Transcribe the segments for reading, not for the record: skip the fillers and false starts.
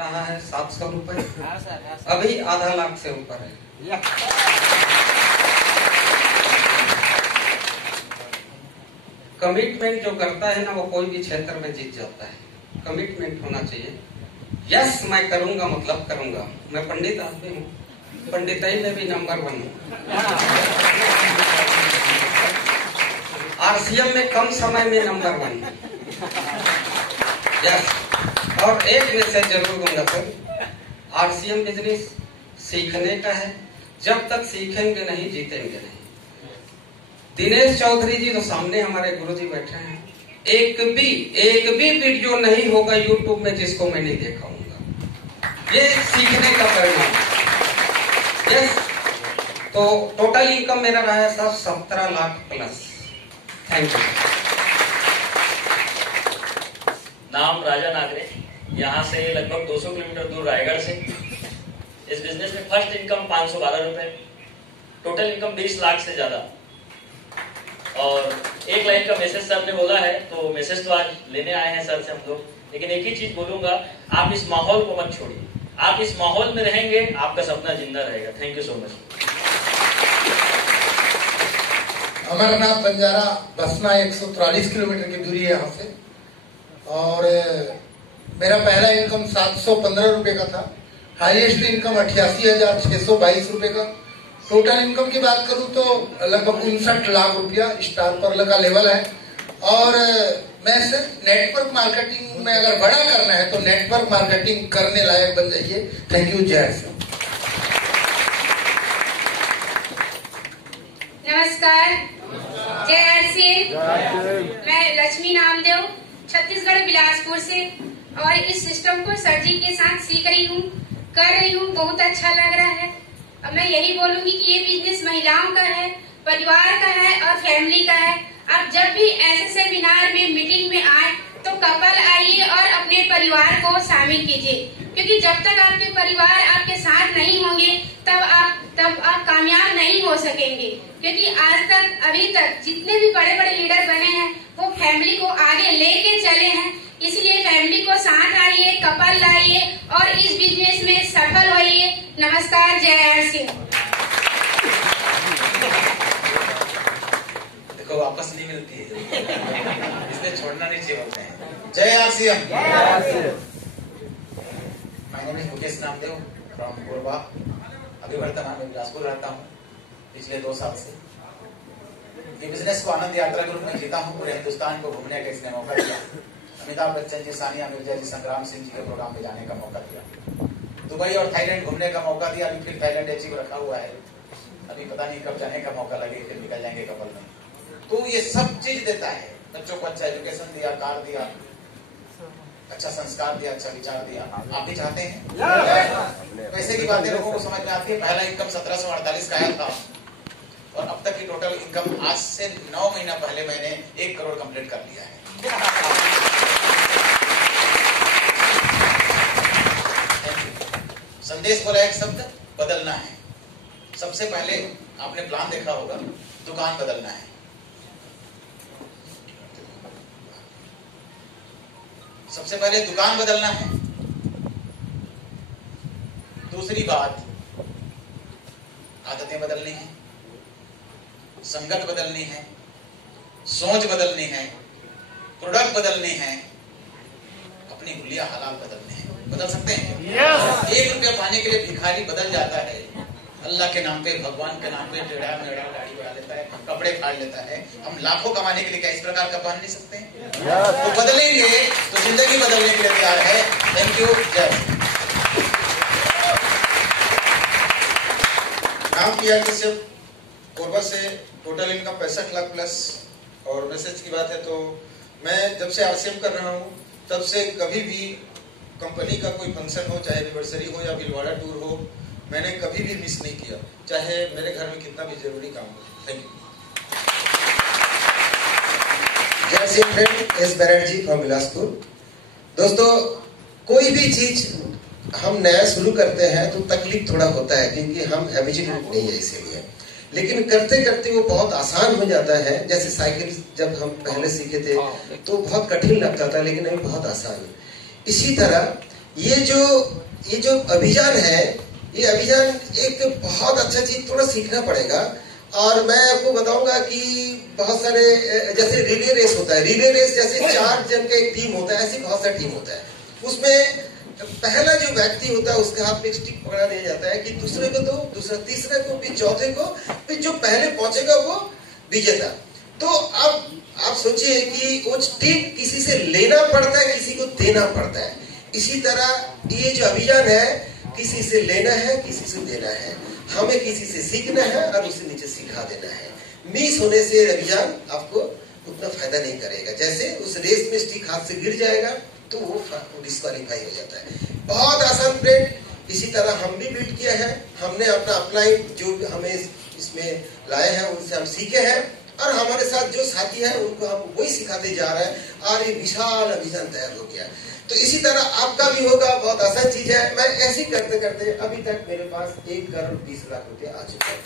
रहा है 700 रुपए। अभी आधा लाख से ऊपर है। कमिटमेंट जो करता है ना वो कोई भी क्षेत्र में जीत जाता है। कमिटमेंट होना चाहिए। यस मैं करूंगा मतलब करूंगा। मैं पंडित आदमी हूँ, पंडिताई में भी नंबर 1 हूँ। आरसीएम में कम समय में नंबर 1 हूँ। यस। और एक मैसेज जरूर दूंगा सर, आरसीएम बिजनेस सीखने का है। जब तक सीखेंगे नहीं जीतेंगे नहीं। दिनेश चौधरी जी तो सामने हमारे गुरुजी बैठे हैं, एक भी वीडियो नहीं होगा यूट्यूब में जिसको मैं नहीं देखा हूँ। ये सीखने का परिणाम। यस। तो टोटल इनकम मेरा रहा है sir 17 lakh plus. Thank you. नाम राजा नागरे, यहाँ से लगभग 200 किलोमीटर दूर रायगढ़ से। इस बिजनेस में फर्स्ट इनकम 512 रुपए, टोटल इनकम 20 लाख से ज्यादा। और एक लाइन का मैसेज सर ने बोला है, तो मैसेज तो आज लेने आए हैं सर से हम लोग, लेकिन एक ही चीज बोलूंगा, आप इस माहौल को मत छोड़िए। आप इस माहौल में रहेंगे, आपका सपना जिंदा रहेगा। Thank you so much. Amarnath Banjara Basna 143 kilometre की दूरी है यहाँ से। और मेरा पहला इनकम 715 रुपए का था। हाईएस्ट इनकम 88,622 रुपए का। टोटल इनकम की बात करूं तो लगभग 59 लाख रुपया स्टार पर का लेवल है। और मैं सिर्फ नेटवर्क मार्केटिंग में अगर बड़ा करना है तो नेटवर्क मार्केटिंग करने लायक बन जाइए। Thank you. जय श्री। नमस्कार, जय आरसीएम। मैं लक्ष्मी नामदेव छत्तीसगढ़ बिलासपुर से, और इस सिस्टम को सर जी के साथ सीख रही हूँ, कर रही हूँ। बहुत अच्छा लग रहा है। अब मैं यही बोलूंगी कि ये बिजनेस महिलाओं का है, परिवार का है और फैमिली का है। आप जब भी ऐसे सेमिनार में मीटिंग में आए तो कपल आइए और अपने परिवार को शामिल कीजिए, क्योंकि जब तक आपके परिवार आपके साथ नहीं होंगे तब आप कामयाब नहीं हो सकेंगे। क्योंकि आज तक अभी तक जितने भी बड़े बड़े लीडर बने हैं वो फैमिली को आगे लेके चले हैं। इसलिए फैमिली को साथ आइए, कपल लाइए और इस बिजनेस में सफल होइए। नमस्कार, जय आरसीएम। देखो वापस नहीं मिलती है, इसलिए छोड़ना नहीं चाहिए होता है। जय RCM. My name is Mukesh Namdev from Gorba. अभी वर्तमान में बिलासपुर रहता हूँ पिछले 2 साल से। ये बिजनेस को आनंद यात्रा के रूप में जीता हूँ। पूरे हिंदुस्तान को घूमने का इसने मौका दिया। अमिताभ बच्चन जी, सानिया मिर्जा जी, संग्राम सिंह जी के प्रोग्राम में जाने का मौका दिया। दुबई और थाईलैंड घूमने का मौका दिया। अभी फिर थाईलैंड अचीव रखा हुआ है। अभी पता नहीं कब जाने का मौका लगे, फिर निकल जाएंगे कपल में। तो ये सब चीज देता है। बच्चों को अच्छा एजुकेशन दिया, कार दिया, अच्छा संस्कार दिया, अच्छा विचार दिया। आप भी चाहते हैं? पैसे की बातें लोगों को समझ में आती है। पहला इनकम 1748 का आया था और अब तक की टोटल इनकम आज से 9 महीना पहले मैंने 1 करोड़ कंप्लीट कर लिया है। संदेश बोला एक शब्द, बदलना है। सबसे पहले आपने प्लान देखा होगा, दुकान बदलना है। सबसे पहले दुकान बदलना है। दूसरी बात, आदतें बदलनी है, संगत बदलनी है, सोच बदलनी है, प्रोडक्ट बदलने हैं, अपनी हुलिया हालात बदलने हैं। बदल सकते हैं? yes. 1 रुपया पाने के लिए भिखारी बदल जाता है। अल्लाह के नाम पे, भगवान के नाम पे टेढ़ा मेढ़ा गाड़ी बढ़ा लेता है, कपड़े फाड़ लेता है। हम लाखों कमाने के लिए क्या इस प्रकार का पहन नहीं सकते हैं? yes. तो बदलेंगे तो जिंदगी बदलने के लिए तैयार है। Thank you. जय। नाम किया कश्यप, कोरबा से। Total income 65 lakh plus. और मैसेज की बात है तो मैं जब से आरसीएम कर रहा हूँ तब से कभी भी कंपनी का कोई फंक्शन हो, चाहे एनिवर्सरी हो या भिलवाड़ा टूर हो, मैंने कभी भी मिस नहीं किया, चाहे मेरे घर में कितना भी जरूरी काम हो। Thank you. जय Shri friend, S Barrett ji from Bilaspur. दोस्तों, कोई भी चीज हम नया शुरू करते हैं तो तकलीफ थोड़ा होता है, क्योंकि हम हैबिचुएटेड नहीं है इसीलिए। लेकिन करते करते वो बहुत आसान हो जाता है। जैसे साइकिल जब हम पहले सीखे थे तो बहुत कठिन लगता था, लेकिन अभी बहुत आसान है। इसी तरह ये जो अभियान है, ये अभियान एक बहुत अच्छा चीज थोड़ा सीखना पड़ेगा। और मैं आपको बताऊंगा कि बहुत सारे जैसे रिले रेस होता है, रिले रेस जैसे 4 जन का एक टीम होता है, ऐसी बहुत सा टीम होता है। उसमें पहला जो व्यक्ति होता है उसके हाथ में स्टिक पकड़ा दिया जाता है कि दूसरे को दो, दूसरा तीसरे को, फिर चौथे को, फिर जो पहले पहुंचेगा वो विजेता। तो अब आप सोचिए कि वो टीम किसी से लेना पड़ता है, किसी को देना पड़ता है। इसी तरह ये जो अभियान है, किसी से लेना है, किसी से देना है। हमें किसी से सीखना है और उसे नीचे सिखा देना है। मिस होने से अभियान आपको उतना फायदा नहीं करेगा। जैसे उस रेस में स्टिक हाथ से गिर जाएगा तो वो डिस्क्वालीफाई हो जाता है। बहुत आसान परेड इसी तरह हम भी बिल्ड किया है। हमने अपना अपलाइन जो हमें इसमें लाए हैं उनसे हम सीखे हैं, और हमारे साथ जो साथी है उनको हम वही सिखाते जा रहे हैं, और ये विशाल अभियान तैयार हो गया। तो इसी तरह आपका भी होगा। बहुत आसान चीज है। मैं ऐसे करते करते अभी तक मेरे पास 1 करोड़ 20 लाख रुपया आ चुका है।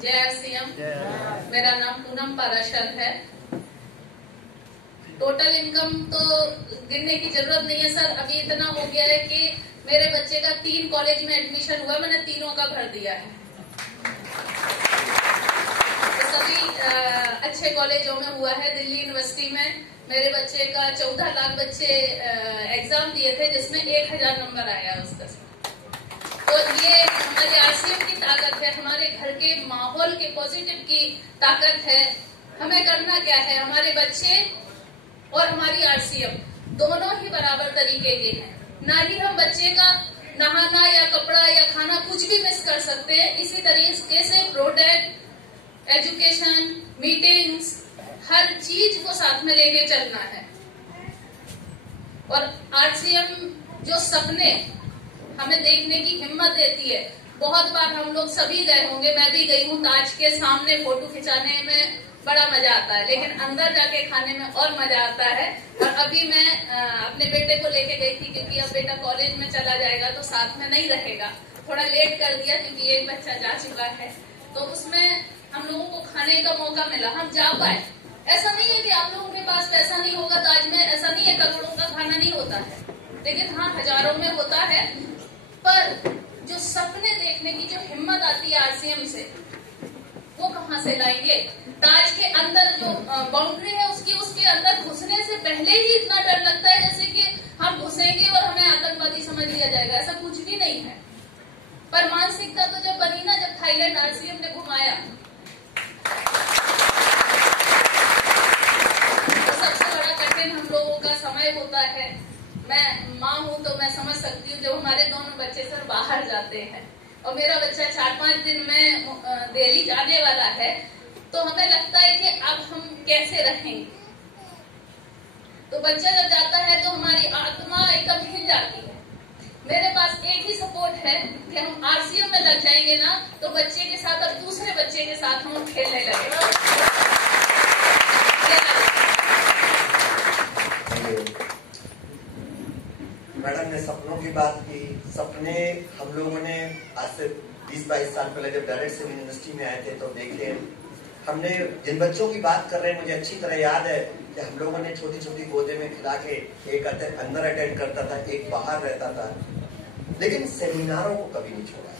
जय आरसीएम। मेरा नाम पूनम पाराशर है। टोटल इनकम तो गिनने की जरूरत नहीं है सर। अभी इतना हो गया है कि मेरे बच्चे का 3 कॉलेज में एडमिशन हुआ, मैंने तीनों का भर दिया है। तो सभी अच्छे कॉलेजों में हुआ है। दिल्ली यूनिवर्सिटी में मेरे बच्चे का 14 लाख बच्चे एग्जाम दिए थे, जिसमें 1000 नंबर आया उसका। तो ये हमारे आरसीएम की ताकत है, हमारे घर के माहौल के पॉजिटिव की ताकत है। हमें करना क्या है, हमारे बच्चे और हमारी आरसीएम दोनों ही बराबर तरीके के हैं। ना ही हम बच्चे का नहाना या कपड़ा या खाना कुछ भी मिस कर सकते हैं। इसी तरीके से प्रोडक्ट, एजुकेशन, मीटिंग्स, हर चीज को साथ में लेके चलना है। और आरसीएम जो सपने हमें देखने की हिम्मत देती है। बहुत बार हम लोग सभी गए होंगे, मैं भी गई हूँ, ताज के सामने फोटो खिंचाने में बड़ा मजा आता है, लेकिन अंदर जाके खाने में और मजा आता है। और अभी मैं अपने बेटे को लेके गई थी, क्योंकि अब बेटा कॉलेज में चला जाएगा तो साथ में नहीं रहेगा। थोड़ा लेट कर दिया क्योंकि एक बच्चा जा चुका है, तो उसमें हम लोगों को खाने का मौका मिला, हम जा पाए। ऐसा नहीं है कि आप लोगों के पास पैसा नहीं होगा ताज में, ऐसा नहीं है करोड़ों का खाना नहीं होता है, लेकिन हाँ हजारों में होता है। पर जो सपने देखने की जो हिम्मत आती है आरसीएम से, वो कहाँ से लाएंगे? ताज के अंदर जो बाउंड्री है उसके अंदर घुसने से पहले ही इतना डर लगता है जैसे कि हम घुसेंगे और हमें आतंकवादी समझ लिया जाएगा। ऐसा कुछ भी नहीं है। पर मानसिकता तो जब बनी ना, जब थाईलैंड आरसीएम ने घुमाया, तो सबसे बड़ा कठिन हम लोगों का समय होता है। मैं माँ हूँ तो मैं समझ सकती हूँ, जब हमारे दोनों बच्चे सर बाहर जाते हैं और मेरा बच्चा 4-5 दिन में दिल्ली जाने वाला है, तो हमें लगता है कि अब हम कैसे रहेंगे। तो बच्चा जब जाता है तो हमारी आत्मा एकदम हिल जाती है। मेरे पास एक ही सपोर्ट है कि हम आरसीएम में लग जाएंगे ना, तो बच्चे के साथ और दूसरे बच्चे के साथ हम खेलने लगेंगे। मैडम ने सपनों की बात की। सपने हम लोगों ने आज से 20-22 साल पहले जब डायरेक्ट सिविल यूनिवर्सिटी में आए थे तो देखे। हमने जिन बच्चों की बात कर रहे हैं, मुझे अच्छी तरह याद है कि हम लोगों ने छोटी छोटी गोदे में खिला के, एक अंदर अटेंड करता था, एक बाहर रहता था, लेकिन सेमिनारों को कभी नहीं छोड़ा।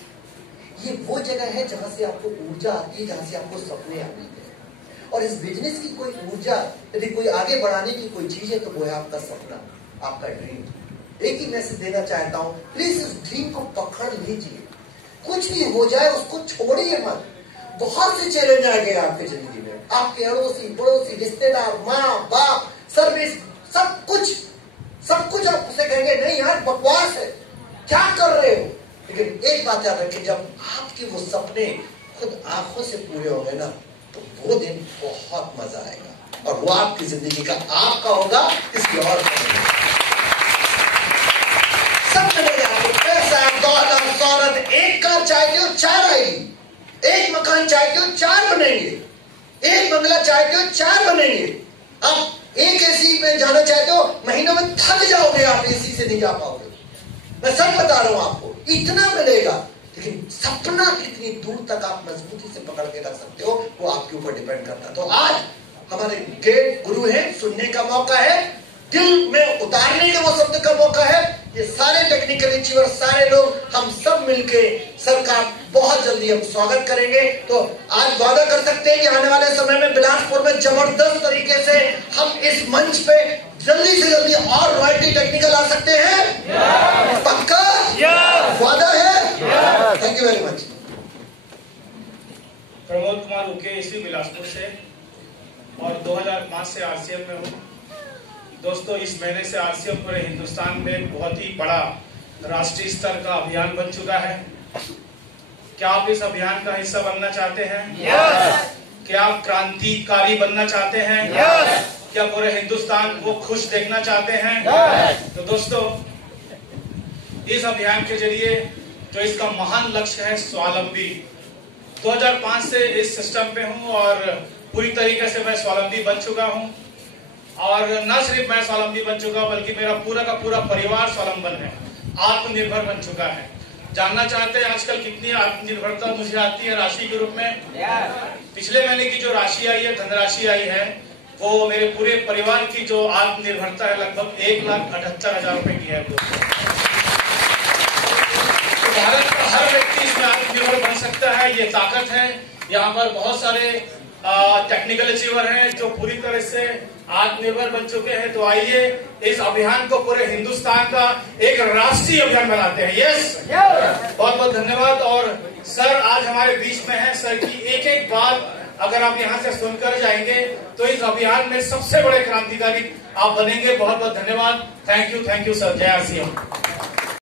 ये वो जगह है जहां से आपको ऊर्जा आती है, जहां से आपको सपने आते हैं। और इस बिजनेस की कोई ऊर्जा, यदि कोई आगे बढ़ाने की कोई चीज है तो वो है आपका सपना, आपका ड्रीम। एक ही मैसेज देना चाहता हूं, प्लीज इस ड्रीम को पकड़ लीजिए। कुछ भी हो जाए उसको छोड़िए मत। बहुत से चैलेंज आ गए आपकी जिंदगी में, आपके अड़ोसी पड़ोसी रिश्तेदार, माँ बाप, सर्विस, सब कुछ आप उसे कहेंगे नहीं यार बकवास है, क्या कर रहे हो। लेकिन एक बात याद रखिए, जब आपके वो सपने खुद आंखों से पूरे होंगे ना, तो वो दिन बहुत मजा आएगा और वो आपकी जिंदगी का आपका होगा, किसी और का नहीं। सब मिलेगा आपको, पैसा, दौलत, शोहरत। एक कार चाहते हो 4 आएगी, एक मकान चाहते हो 4 बनेंगे, एक बंगला चाहते हो 4 बनेंगे। अब एक एसी में जाना चाहते हो, महीनों में थक जाओगे आप, एसी से नहीं जा पाओगे। मैं सब बता रहा हूं आपको, इतना मिलेगा। लेकिन सपना कितनी दूर तक आप मजबूती से पकड़ के रख सकते हो, वो आपके ऊपर डिपेंड करता है। तो आज हमारे गेट गुरु हैं, सुनने का मौका है, दिल में उतारने के वो शब्द का मौका है। ये सारे टेक्निकल अचीवर, सारे लोग, हम सब मिलके सर का बहुत जल्दी हम स्वागत करेंगे। तो आज वादा कर सकते हैं कि आने वाले समय में बिलासपुर में जबरदस्त तरीके से हम इस मंच पे जल्दी से जल्दी और रॉयल्टी टेक्निकल आ सकते हैं। पक्का वादा है। Thank you very much. Pramod Kumar उके, इसी बिलासपुर से, और 2005 से आरसीएम में हूँ। दोस्तों, इस महीने से आरसीएम पूरे हिंदुस्तान में बहुत ही बड़ा राष्ट्रीय स्तर का अभियान बन चुका है। क्या आप इस अभियान का हिस्सा बनना चाहते हैं? क्या आप क्रांतिकारी बनना चाहते हैं? क्या पूरे हिंदुस्तान को खुश देखना चाहते हैं? तो दोस्तों, इस अभियान के जरिए जो इसका महान लक्ष्य है स्वावलंबी, 2005 से इस सिस्टम पे हूँ और पूरी तरीके से मैं स्वावलंबी बन चुका हूँ। और न सिर्फ मैं स्वावलंबी बन चुका हूँ, बल्कि मेरा पूरा का पूरा परिवार स्वावलंबन है, आत्मनिर्भर बन चुका है। जानना चाहते हैं आजकल कितनी आत्मनिर्भरता मुझे आती है राशि के रूप में? पिछले महीने की जो राशि आई है, धनराशि आई है, वो मेरे पूरे परिवार की जो आत्मनिर्भरता है लगभग 1,78,000 रुपए की है। तो भारत का हर व्यक्ति इसमें आत्मनिर्भर बन सकता है, ये ताकत है। यहाँ पर बहुत सारे टेक्निकल अचीवर हैं जो पूरी तरह से आत्मनिर्भर बन चुके हैं। तो आइए इस अभियान को पूरे हिंदुस्तान का एक राष्ट्रीय अभियान बनाते हैं। यस, बहुत बहुत धन्यवाद। और सर आज हमारे बीच में है। सर की एक एक बात अगर आप यहाँ से सुनकर जाएंगे तो इस अभियान में सबसे बड़े क्रांतिकारी आप बनेंगे। बहुत बहुत धन्यवाद। Thank you sir. जय आरसीएम।